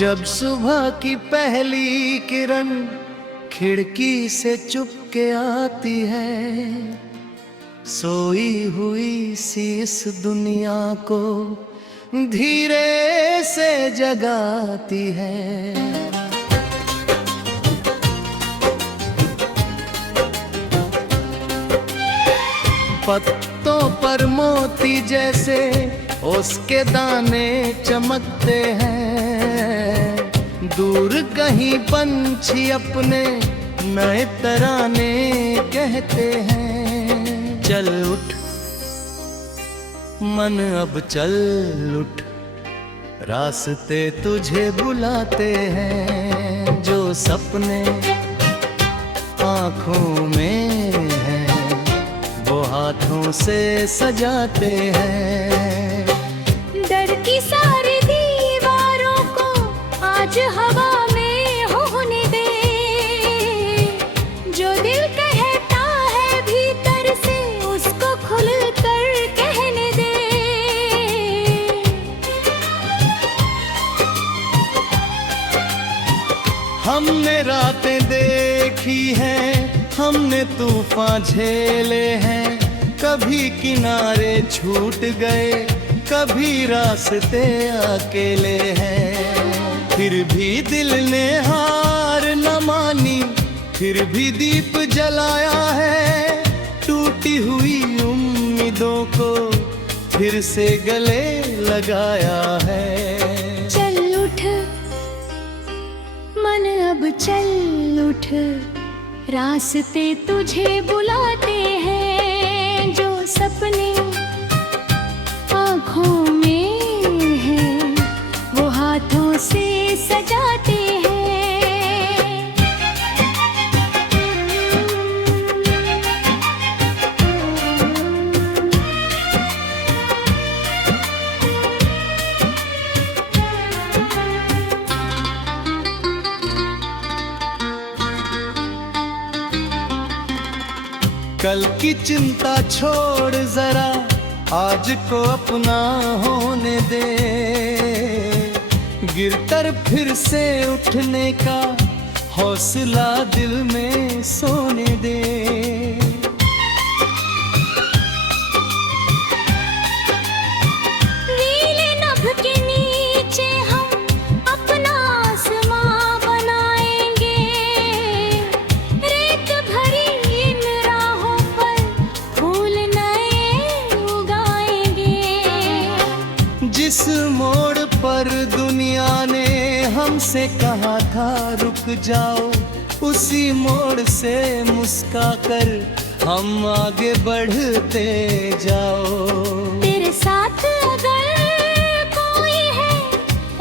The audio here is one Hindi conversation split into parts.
जब सुबह की पहली किरण खिड़की से चुपके आती है, सोई हुई सी इस दुनिया को धीरे से जगाती है। पत्तों पर मोती जैसे उसके दाने चमकते हैं, दूर कहीं पंछी अपने नए तराने कहते हैं। चल उठ मन अब चल उठ, रास्ते तुझे बुलाते हैं। जो सपने आँखों में हैं वो हाथों से सजाते हैं। डर की सारी दीवारों को आज हवा में होने दे, जो दिल कहता है भीतर से उसको खुल कर कहने दे। हमने रातें देखी हैं, हमने तूफान झेले हैं, कभी किनारे छूट गए, कभी रास्ते अकेले हैं। फिर भी दिल ने हार न मानी, फिर भी दीप जलाया है। टूटी हुई उम्मीदों को फिर से गले लगाया है। चल उठ मन अब चल उठ, रास्ते तुझे बुलाते हैं। जो सपने आँखों में हैं वो हाथों से सजाते हैं। कल की चिंता छोड़ जरा आज को अपना होने दे, गिरकर फिर से उठने का हौसला दिल में सोने दे। नीले नभ के नीचे हम अपना आसमां बनाएंगे, रेत भरी इन राहों पर फूल नए उगाएंगे। जिस मोड़ पर दुनिया ने हमसे कहा था रुक जाओ, उसी मोड़ से मुस्काकर हम आगे बढ़ते जाओ। तेरे साथ अगर कोई है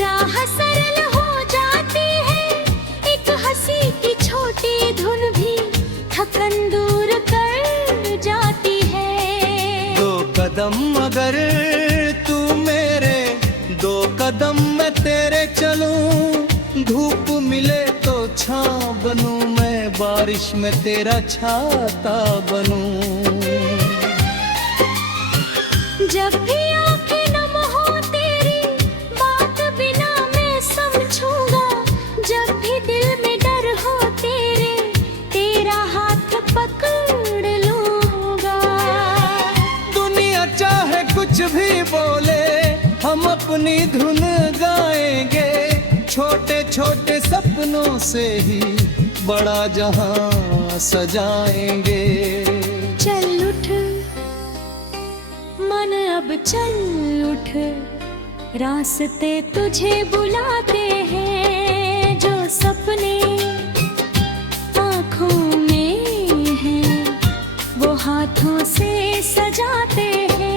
राह सरल हो जाती है, एक हंसी की छोटी धुन भी थकन दूर कर जाती है। दो कदम अगर तू मेरे, दो कदम मैं तेरे चलूं, धूप मिले तो छां बनूं मैं, बारिश में तेरा छाता बनूं। जब भी आंखें नम हो तेरी बात बिना मैं समझूंगा, जब भी दिल में डर हो तेरे तेरा हाथ पकड़ लूंगा। दुनिया चाहे कुछ भी बोले हम अपनी धुन गाएंगे, छोटे छोटे सपनों से ही बड़ा जहां सजाएंगे। चल उठ मन अब चल उठ, रास्ते तुझे बुलाते हैं। जो सपने आँखों में हैं वो हाथों से सजाते हैं।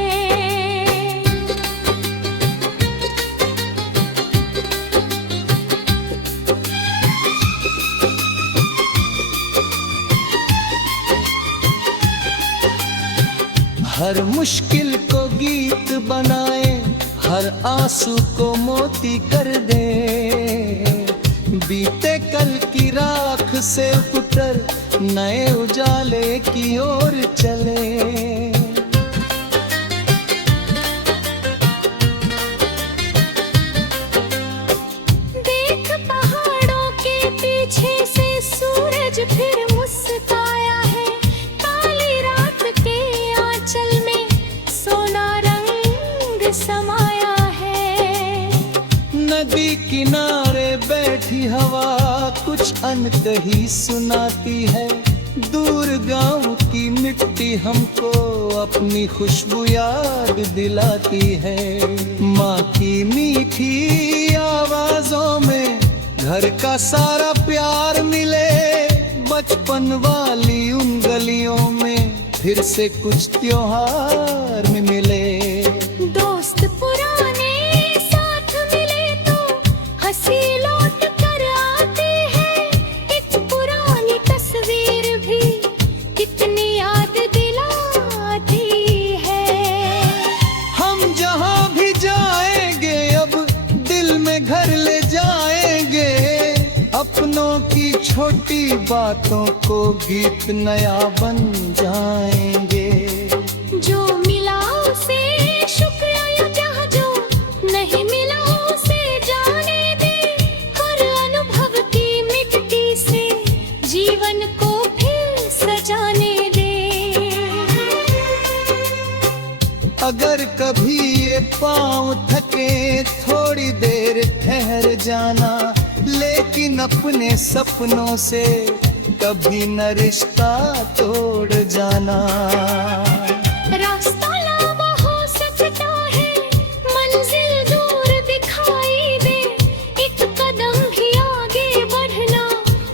हर मुश्किल को गीत बनाए, हर आंसू को मोती कर दे, बीते कल की राख से उतर नए उजाले की ओर चले। फिर मुस्काया है, काली रात के आंचल में सोना रंग समाया है। नदी किनारे बैठी हवा कुछ अनकही सुनाती है, दूर गांव की मिट्टी हमको अपनी खुशबू याद दिलाती है। माँ की मीठी आवाजों में घर का सारा प्यार मिले, बचपन वाली उन गलियों में फिर से कुछ त्योहार में मिले। दोस्त पुराने साथ मिले तो हंसी लौट कर आती है, एक पुरानी तस्वीर भी कितनी याद दिलाती है। हम जहाँ भी जाएंगे अब दिल में घर ले जाएंगे, अपनों की छोटी बातों को गीत नया बन जाएंगे। जो मिला उसे शुक्रिया या जहाँ जो नहीं मिला उसे जाने दे, हर अनुभव की मिट्टी से जीवन को फिर सजाने दे। अगर कभी ये पाँव थके थोड़ी देर ठहर जाना, लेकिन अपने सपनों से कभी न रिश्ता तोड़ जाना। रास्ता लंबा हो सकता है, मंजिल दूर दिखाई दे, एक कदम भी आगे बढ़ना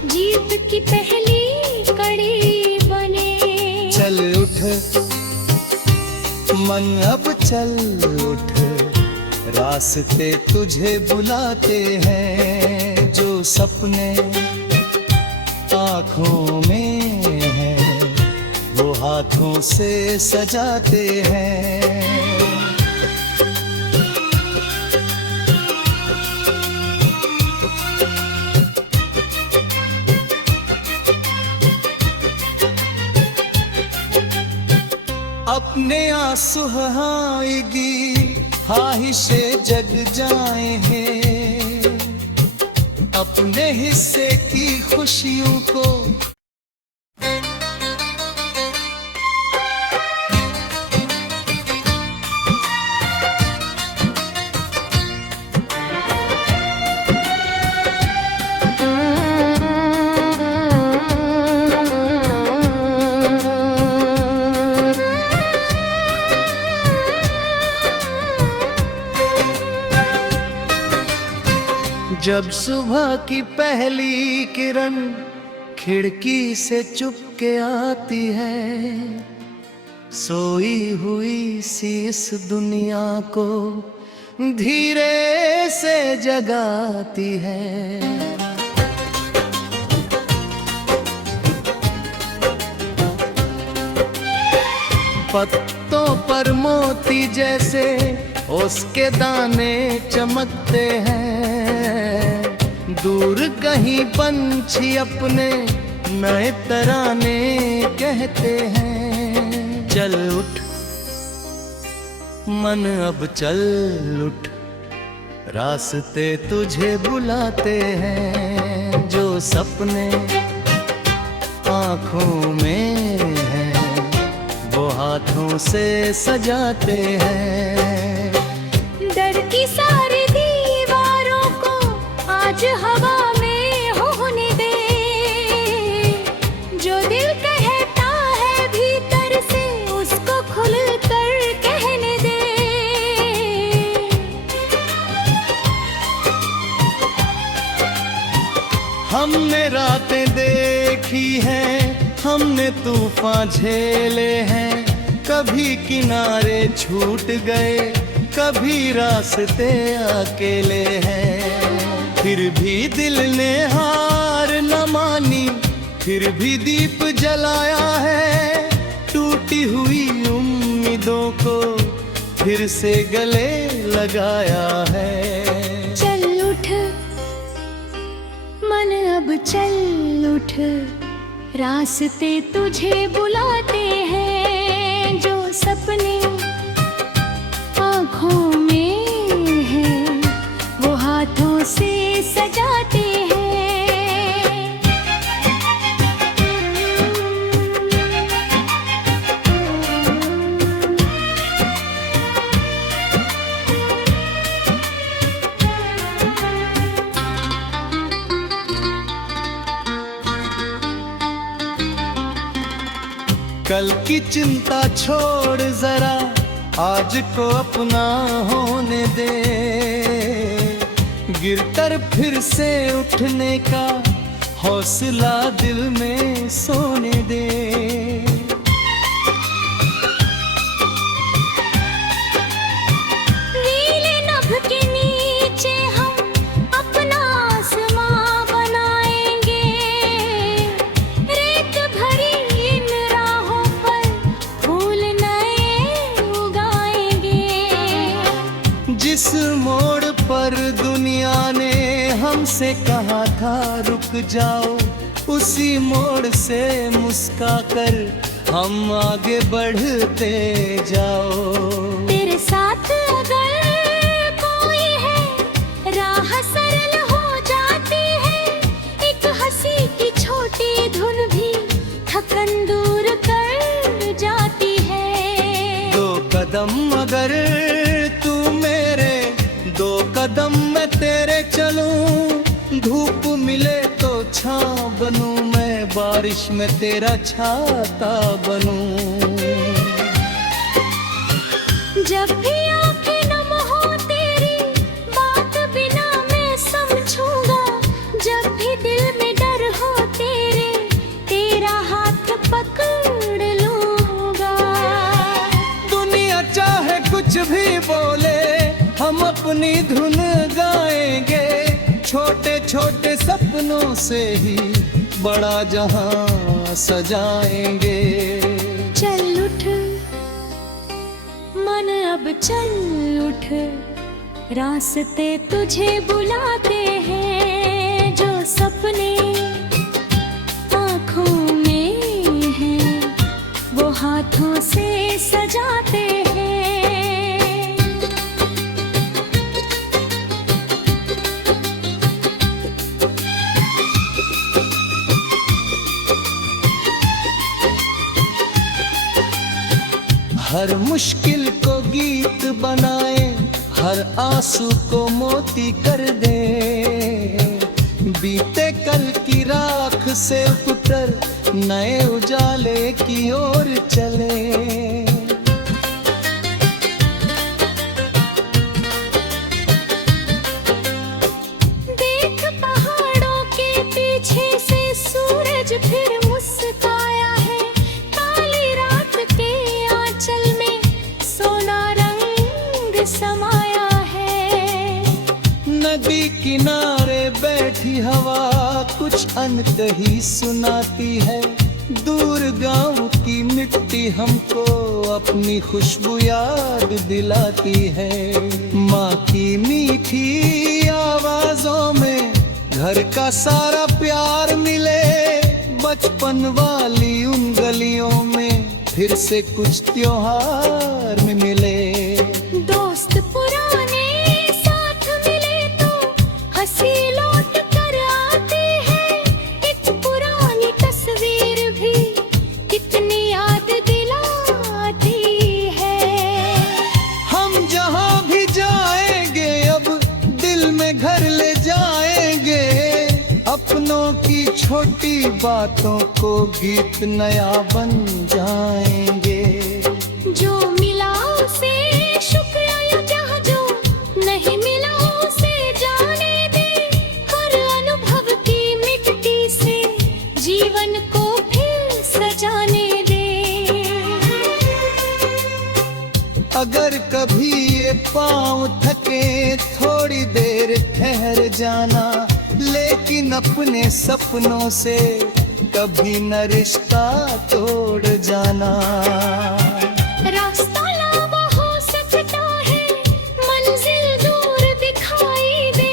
जीत की पहली कड़ी बने। चल उठ मन अब चल उठ, रास्ते तुझे बुलाते हैं, जो सपने आँखों में हैं वो हाथों से सजाते हैं। अपने आंसू बहाएगी ख्वाहिशे जग जाए हैं, अपने हिस्से की खुशियों को जब सुबह की पहली किरण खिड़की से चुपके आती है, सोई हुई सी इस दुनिया को धीरे से जगाती है। पत्तों पर मोती जैसे उसके दाने चमकते हैं, दूर कहीं पंछी अपने नए तराने कहते हैं। चल उठ मन अब चल उठ, रास्ते तुझे बुलाते हैं, जो सपने आँखों में हैं वो हाथों से सजाते हैं। डर की सारी दीवारों को आज हवा में होने दे, जो दिल कहता है भीतर से उसको खुल कर कहने दे। हमने रातें देखी हैं, हमने तूफान झेले हैं, कभी किनारे छूट गए, कभी रास्ते अकेले हैं। फिर भी दिल ने हार न मानी, फिर भी दीप जलाया है, टूटी हुई उम्मीदों को फिर से गले लगाया है। चल उठ मन अब चल उठ, रास्ते तुझे बुलाते हैं, जो सपने आँखों में हैं वो हाथों से सजाते हैं। कल की चिंता छोड़ जरा आज को अपना होने दे, गिरकर फिर से उठने का हौसला दिल में सोने दे। नीले नभ के नीचे हम अपना आसमां बनाएंगे, रेत भरी इन राहों पर फूल नए उगाएंगे। जिस मोड़ पर दुनिया ने हमसे कहा था रुक जाओ, उसी मोड़ से मुस्काकर हम आगे बढ़ते जाओ। तेरे साथ अगर कोई है राह सरल हो जाती है, एक हंसी की छोटी धुन भी थकन दूर कर जाती है। दो कदम अगर तू मेरे, दो कदम मैं तेरे चलूं, धूप मिले तो छां बनूं, मैं बारिश में तेरा छाता बनूं। जब भी आंखें नम हो तेरी बात बिना मैं समझूंगा, जब भी दिल में डर हो तेरे तेरा हाथ पकड़ लूंगा। दुनिया चाहे कुछ भी बोले हम अपनी धुन गाएंगे, छोटे छोटे सपनों से ही बड़ा जहां सजाएंगे। चल उठ मन अब चल उठ, रास्ते तुझे बुलाते हैं, जो सपने आँखों में हैं वो हाथों से सजाते हैं। हर मुश्किल को गीत बनाए, हर आंसू को मोती कर दे, बीते कल की राख से उतर नए उजाले की ओर चले। देख पहाड़ों के पीछे से सूरज फिर मुस्काया है, काली रात के आंचल में सोना रंग समाया है। नदी किनारे बैठी हवा कुछ अनकही सुनाती है, दूर गांव की मिट्टी हमको अपनी खुशबू याद दिलाती है। माँ की मीठी आवाजों में घर का सारा प्यार मिले, बचपन वाली उन गलियों में फिर से कुछ त्योहार में मिले। दोस्त पुराने साथ मिले तो हंसी लौट कर आती है, एक पुरानी तस्वीर भी कितनी याद दिलाती है। हम जहाँ भी जाएंगे अब दिल में घर ले जाएंगे, अपनों की छोटी बातों को गीत नया बन जाएंगे। जो मिला उसे शुक्रिया, जहाँ जो नहीं मिला उसे जाने दे, हर अनुभव की मिट्टी से जीवन को फिर सजाने दे। अगर कभी ये पाँव थके थोड़ी देर ठहर जाना, लेकिन अपने सपनों से कभी न रिश्ता तोड़ जाना। रास्ता लंबा हो सकता है, मंजिल दूर दिखाई दे,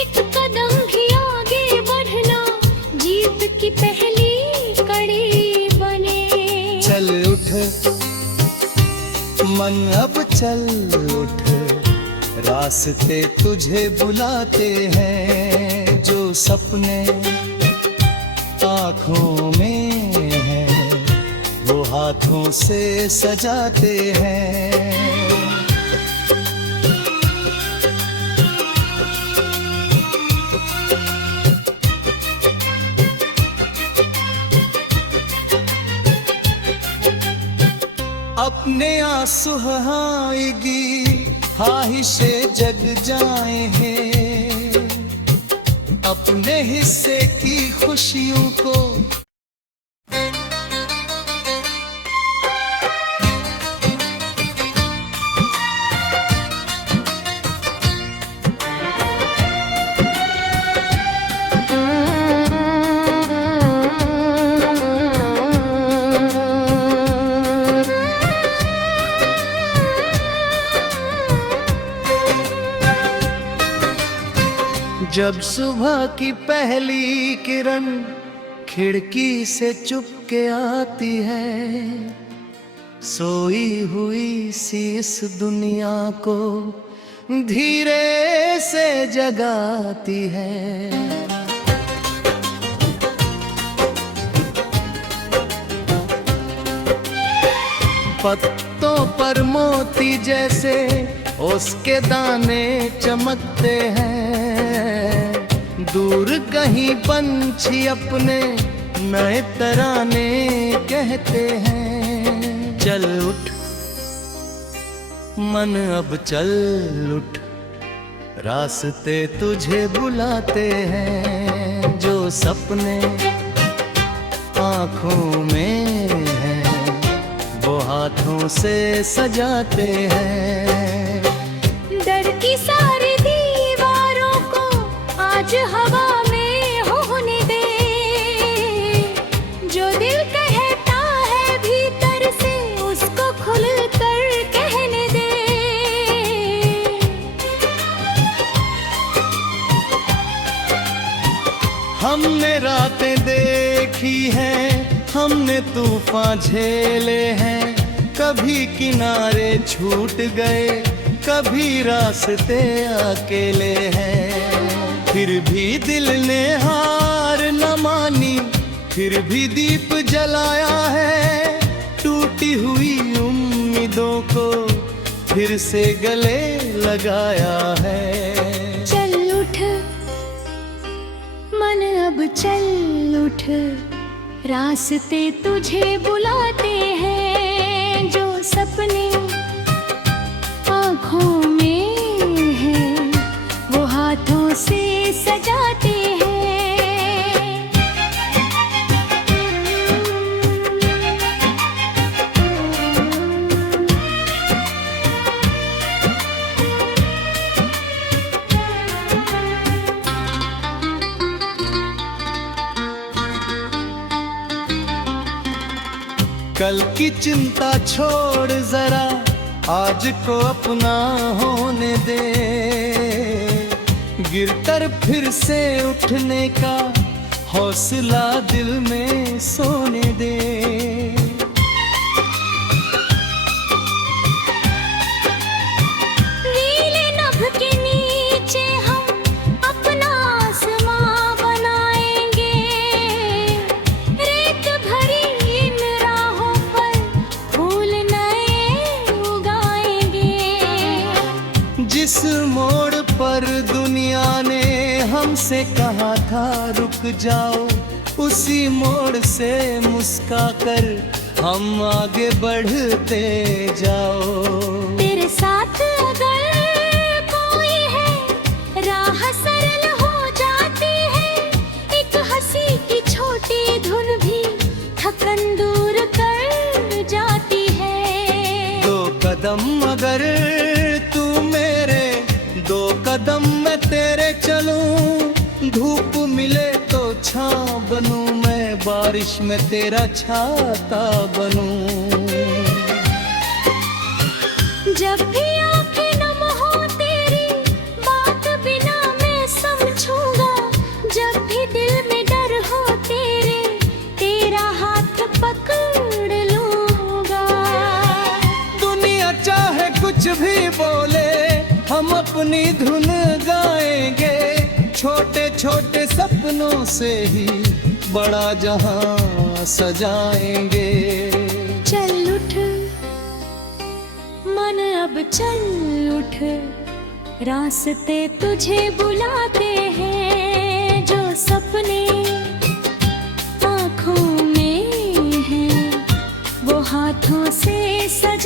एक कदम भी आगे बढ़ना जीत की पहली कड़ी बने। चल उठ मन अब चल उठ, रास्ते तुझे बुलाते हैं, जो सपने आँखों में हैं वो हाथों से सजाते हैं। अपने आंसू बहाएगी, ख्वाहिशें जग जाए हैं, अपने हिस्से की खुशियों को। जब सुबह की पहली किरण खिड़की से चुपके आती है, सोई हुई सी इस दुनिया को धीरे से जगाती है। पत्तों पर मोती जैसे उसके दाने चमकते हैं, दूर कहीं पंछी अपने नए तराने कहते हैं। चल उठ मन अब चल उठ, रास्ते तुझे बुलाते हैं, जो सपने आँखों में हैं वो हाथों से सजाते हैं। डर की सारी दीवारों को आज हवा में होने दे, जो दिल कहता है भीतर से उसको खुल कर कहने दे। हमने रातें देखी हैं, हमने तूफान झेले हैं, कभी किनारे छूट गए, कभी रास्ते अकेले हैं। फिर भी दिल ने हार न मानी, फिर भी दीप जलाया है, टूटी हुई उम्मीदों को फिर से गले लगाया है। चल उठ मन अब चल उठ, रास्ते तुझे बुलाते हैं, जो सपने आँखों में हैं वो हाथों से सजाते हैं। कल की चिंता छोड़ जरा, आज को अपना होने दे, गिरकर फिर से उठने का हौसला दिल में सोने दे। नीले नभ के नीचे हम अपना आसमां बनाएंगे, रेत भरी इन राहों पर फूल नए उगाएंगे। जिस मोड़ पर दुनिया ने हमसे कहा था रुक जाओ, उसी मोड़ से मुस्काकर हम आगे बढ़ते जाओ। तेरे साथ अगर कोई है, राह सरल हो जाती है, एक हंसी की छोटी धुन भी थकन दूर कर जाती है। दो कदम अगर तू मेरे, दो कदम मैं तेरे चलूं, धूप मिले तो छां बनूं, मैं बारिश में तेरा छाता बनूं। जब भी आंखें नम हो तेरी बात बिना मैं समझूंगा, जब भी दिल में डर हो तेरे, तेरा हाथ पकड़ लूंगा। दुनिया चाहे कुछ भी बोले, हम अपनी धुन गाएंगे, छोटे छोटे सपनों से ही बड़ा जहां सजाएंगे। चल उठ मन अब चल उठ, रास्ते तुझे बुलाते हैं, जो सपने आँखों में हैं वो हाथों से सज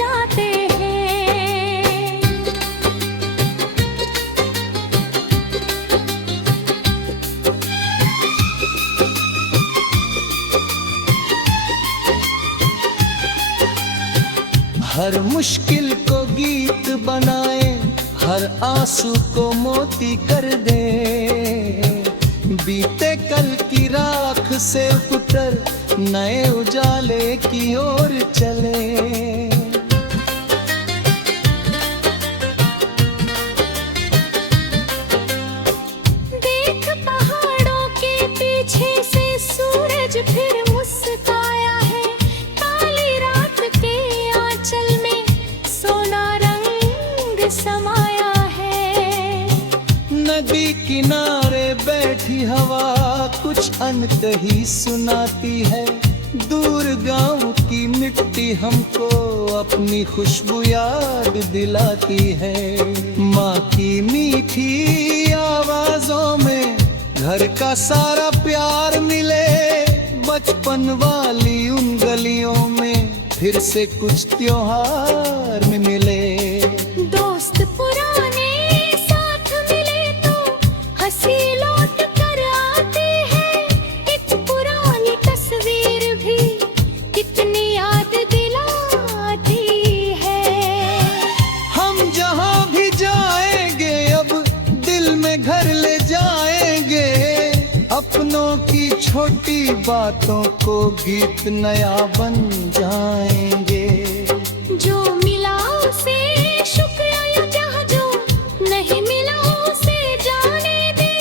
हर मुश्किल को गीत बनाए, हर आंसू को मोती कर दे। बीते कल की राख से उतर नए उजाले की ओर चले। देख पहाड़ों के पीछे से सूरज फिर मुस्काया है, काली रात के आंचल में सोना रंग समाया है। नदी किनारे बैठी हवा कुछ अनकही सुनाती है, दूर गांव की मिट्टी हमको अपनी खुशबू याद दिलाती है। माँ की मीठी आवाजों में घर का सारा प्यार मिले, बचपन वाली उन गलियों में फिर से कुछ त्योहार में मिले। दोस्त पुराने साथ मिले तो हंसी लौट कर आती है, एक पुरानी तस्वीर भी कितनी याद दिलाती है। हम जहाँ भी जाएंगे अब दिल में घर ले जाएंगे, अपनों की छोटी बातों को गीत नया बन जाएंगे। जो मिला उसे शुक्रिया, जहाँ जो नहीं मिला उसे जाने दे,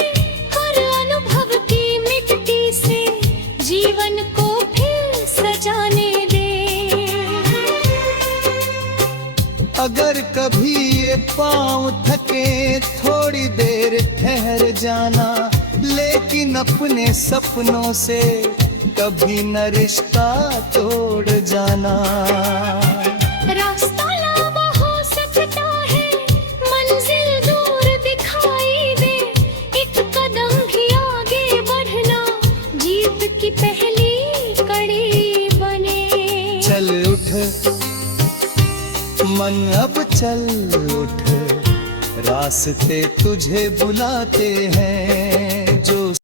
हर अनुभव की मिट्टी से जीवन को फिर सजाने दे। अगर कभी ये पाँव थके थोड़ी देर ठहर जाना, लेकिन अपने सपनों से कभी न रिश्ता तोड़ जाना। रास्ता लंबा हो सकता है, मंजिल दूर दिखाई दे, एक कदम भी आगे बढ़ना जीत की पहली कड़ी बने। चल उठ मन अब चल उठ, रास्ते तुझे बुलाते हैं। जो